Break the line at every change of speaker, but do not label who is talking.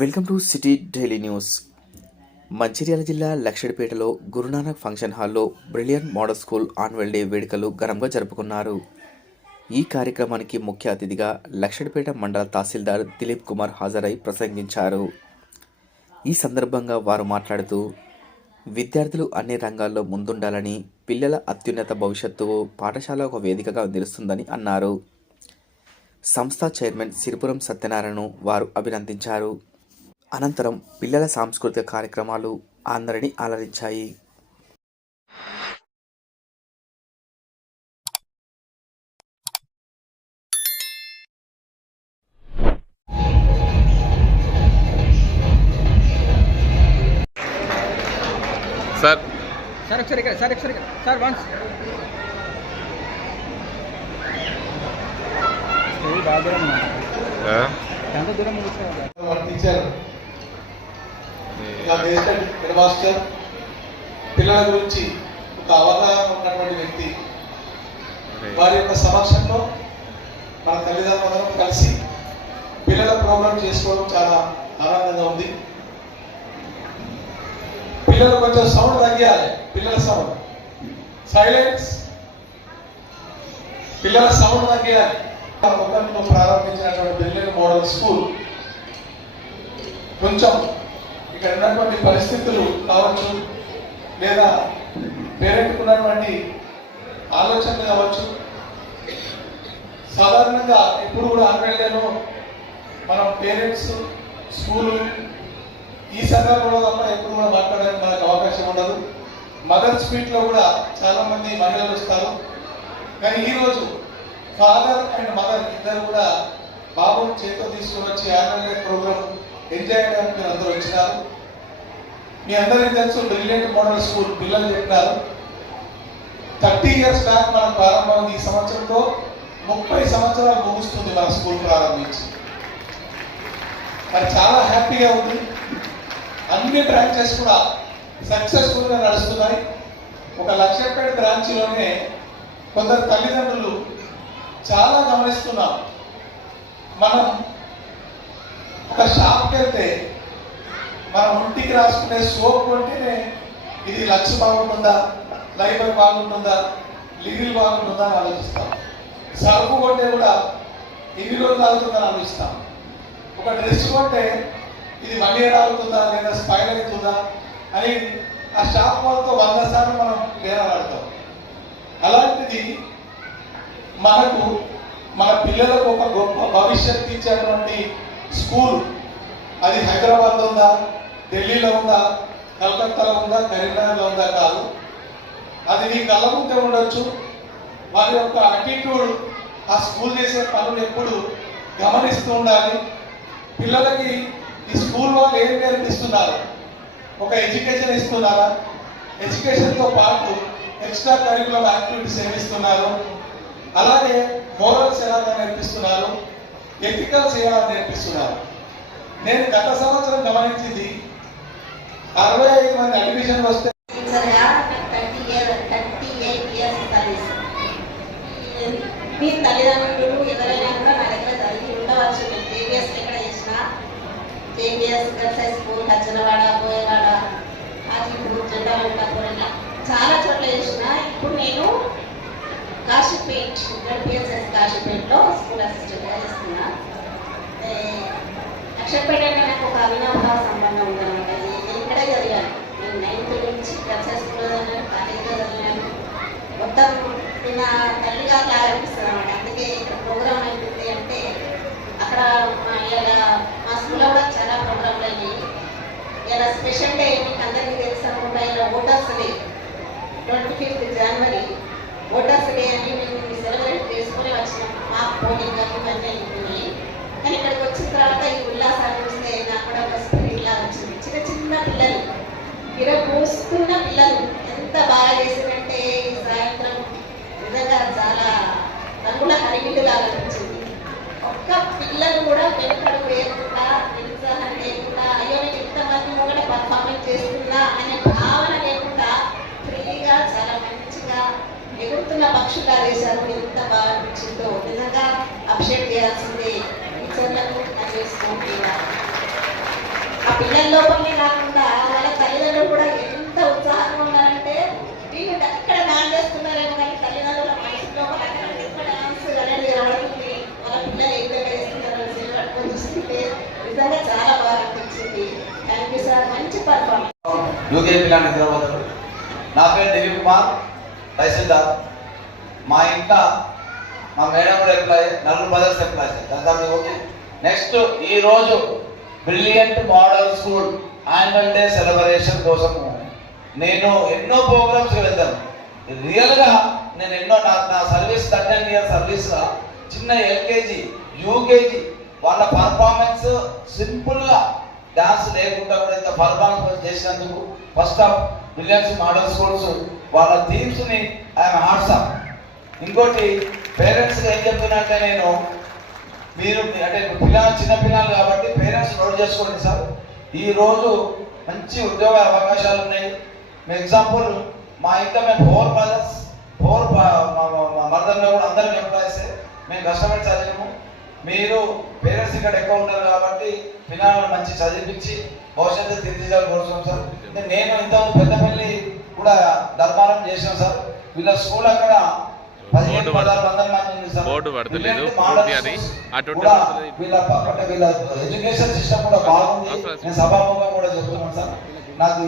Welcome to city daily news. Mancherial జిల్లా లక్షడిపేటలో Guru Nanak function హాల్లో brilliant model school annual day వేడుకలు ఘనంగా జరుపుకున్నారు. ఈ కార్యక్రమానికి ముఖ్య అతిథిగా లక్షడిపేట మండల తహసీల్దార్ దిలీప్ కుమార్ హాజరై ప్రసంగించారు. ఈ సందర్భంగా వారు మాట్లాడుతూ విద్యార్థులు అన్ని రంగాల్లో ముందుండాలని పిల్లల అత్యున్నత భవిష్యత్తు పాఠశాల ఒక వేదికగా నిలుస్తుందని అన్నారు. సంస్థ చైర్మన్ సిరిపురం సత్యనారాయణను వారు అభినందించారు. అనంతరం పిల్లల సాంస్కృతిక కార్యక్రమాలు అందరినీ అలరించాయి.
సార్.
సార్ ఒకసారి సార్ ఒకసారి సార్ వన్స్? ఎంత దూరం
టీచర్ హెడ్ మాస్టర్ పిల్లల గురించి ఒక అవగాహన ఉన్నటువంటి వ్యక్తి. వారి యొక్క సమక్షంలో మన తల్లిదండ్రులందరం కలిసి పిల్లల ప్రోగ్రామ్ చేసుకోవడం చాలా ఆనందంగా ఉంది. పిల్లలు కొంచెం సౌండ్ తగ్గియాలి. పిల్లల సౌండ్ సైలెన్స్ పిల్లల సౌండ్ తగ్గియాలి. ప్రారంభించినటువంటి బిల్లింగ్ మోడల్ స్కూల్ కొంచెం ఇక్కడ ఉన్నటువంటి పరిస్థితులు కావచ్చు లేదా పేరెట్టుకున్నటువంటి ఆలోచనలు కావచ్చు సాధారణంగా ఎప్పుడు కూడా ఆన్లైన్లో మనం పేరెంట్స్ స్కూలు ఈ సందర్భంలో తప్ప ఎప్పుడు కూడా మాట్లాడడానికి మనకు అవకాశం ఉండదు. మదర్ స్పీట్లో కూడా చాలా మంది మహిళలు వస్తారు. కానీ ఈరోజు ఫాదర్ అండ్ మదర్ ఇద్దరు కూడా బాబు చేతితో తీసుకొని వచ్చి యాన్యువల్ ప్రోగ్రామ్ ఎంజాయ్ చేయడానికి మీరు అందరూ వచ్చినారు. మీ అందరికీ తెలుసు బ్రిలియంట్ మోడల్ స్కూల్ పిల్లలు చెప్పినారు. థర్టీ ఇయర్స్ బ్యాక్ మనం ప్రారంభమైంది ఈ సంవత్సరంతో ముప్పై సంవత్సరాలు ముగుస్తుంది మన స్కూల్ ప్రారంభించి. మరి చాలా హ్యాపీగా ఉంది. అన్ని బ్రాంచెస్ కూడా సక్సెస్ఫుల్గా నడుస్తున్నాయి. ఒక లక్షపేట బ్రాంచ్లోనే కొందరు తల్లిదండ్రులు చాలా గమనిస్తున్నాం మనం ఒక షాప్కి వెళ్తే మనం ఒంటికి రాసుకునే సోప్ కొంటేనే ఇది లక్ష బాగుంటుందా? లైబర్ బాగుంటుందా? లిగిల్ బాగుంటుందా అని ఆలోచిస్తాం. సరుకు కొంటే కూడా ఇన్ని రోజులు ఆగుతుందని ఆలోచిస్తాం. ఒక డ్రెస్ కొంటే ఇది వన్ ఇయర్ ఆగుతుందా లేదా స్పైల్ అవుతుందా అని ఆ షాప్ వాళ్ళతో వంద సార్లు మనం పేరాడతాం అలాంటిది మనకు మన పిల్లలకు ఒక గొప్ప భవిష్యత్తు ఇచ్చేటువంటి స్కూల్. అది హైదరాబాద్ ఉందా? ఢిల్లీలో ఉందా? కలకత్తాలో ఉందా? కరీంనగర్లో ఉందా? కాదు. అది నీ కళ్ళ ముందే ఉండొచ్చు. వారి యొక్క అటిట్యూడ్ ఆ స్కూల్ చేసే పనులు ఎప్పుడు గమనిస్తూ ఉండాలి. పిల్లలకి ఈ స్కూల్ వాళ్ళు ఏం నేర్పిస్తున్నారు? ఒక ఎడ్యుకేషన్ ఇస్తున్నారా? ఎడ్యుకేషన్తో పాటు ఎక్స్ట్రా కరికులర్ యాక్టివిటీస్ ఏమిస్తున్నారు అలాగే మోరల్స్ ఎలాగా నేర్పిస్తున్నారు? ఎథికల్స్ చేయాలని నేర్పిస్తున్నారు. నేను గత సంవత్సరం గమనించింది అరవై ఐదు మంది అడ్మిషన్ వస్తే
మీ తల్లిదండ్రులు ఎవరైనా కూడా నా దగ్గర చదివి ఉండవచ్చు. నేను జేబీఎస్ ఎక్కడ చేసిన JBS girls high school Kachanavada Boyawada Ajipur Jendalantapuram చాలా చోట్ల చేసిన ఇప్పుడు నేను కాశీపేట్ జడ్పిఎస్ఎస్ కాశీపేట్లో స్కూల్ అసిస్టెంట్గా చేస్తున్నా అక్షరపేట నాకు ఒక అవినాభావ సంబంధం ఉందన్నమాట అనమాట నేను ఇక్కడ చదివాను. నేను నైన్త్ నుంచి గర్ల్స్ స్కూల్లో చదివాను కాలేజీలో చదివాను. మొత్తం నిన్న తల్లిగా అనిపిస్తుంది అనమాట అందుకే ఇక్కడ ప్రోగ్రామ్ అయిపోయింది అంటే అక్కడ మా ఇలా మా స్కూల్లో కూడా చాలా ప్రోగ్రాంలు అయ్యాయి ఇలా స్పెషల్ డే మీకు అందరికీ తెలుసు అనుకుంటా ఇలా voters day twenty fifth January voters day అని మేము సెలబ్రేట్ చేసుకుని వచ్చినాం. మా పోలింగ్ కానీ ఇవన్నీ కానీ ఇక్కడికి వచ్చిన తర్వాత ఈ ఒక్క పిల్లలు కూడా వెనుకడు వేయకుండా నిరుత్సాహం లేకుండా అయ్యో నేను ఇంతమంది కూడా పర్ఫార్మెన్స్ చేస్తున్నా అనే భావన లేకుండా ఫ్రీగా చాలా మంచిగా ఎగురుతున్న పక్షులా వేశారు ఇంత
యూకేపీ లాంటి నిద్రపోతాడు నా పేరు దిలీప్ కుమార్ తహసీల్దార్. మా ఇంకా మా మేడం కూడా ఎంప్లాయ్ నలుగురు బ్రదర్స్ ఎంప్లాయ్ దాని ఓకే. నెక్స్ట్ ఈ రోజు brilliant model school annual day celebration కోసం నేను ఎన్నో ప్రోగ్రామ్స్ వెళ్తాను. రియల్గా నేను ఎన్నో నా నా సర్వీస్ థర్టీన్ ఇయర్ సర్వీస్ చిన్న ఎల్కేజీ యూకేజీ వాళ్ళ పర్ఫార్మెన్స్ సింపుల్గా డాన్స్ లేకుండా కూడా ఇంత పర్ఫార్మెన్స్ చేసినందుకు first of brilliance model schools వాళ్ళ థీమ్స్ని ఐఎమ్ హార్ట్స్ ఆఫ్ ఇంకోటి పేరెంట్స్కి ఏం చెప్తున్నట్టే నేను మీరు అంటే పిల్లలు చిన్న పిల్లలు కాబట్టి పేరెంట్స్ నోట్ చేసుకోండి సార్. ఈరోజు మంచి ఉద్యోగ అవకాశాలు ఉన్నాయి. ఎగ్జాంపుల్ మా ఇంట్లో మేము ఫోర్ బ్రదర్స్ ఫోర్ మదర్లో కూడా అందరం ఎంప్లాయీస్. మేము కష్టపడి చదివాము. మీరు పేరెంట్స్ ఇక్కడ ఎక్కువ ఉంటారు కాబట్టి పిల్లలను మంచి చదివించి భవిష్యత్తు తీర్చిదాలు కోరుతున్నాం సార్. నేను ఇంతకుముందు పెద్దపల్లి కూడా ధర్మారం చేసాం సార్. వీళ్ళ స్కూల్ అక్కడ
బోర్డు. బోర్డు పడతలేదు, పూర్తి అది.
వీళ్ళ ఎడ్యుకేషన్ సిస్టమ్ కూడా బాగుంది. నేను సభాముఖంగా కూడా చెప్తున్నాను సార్. నాకు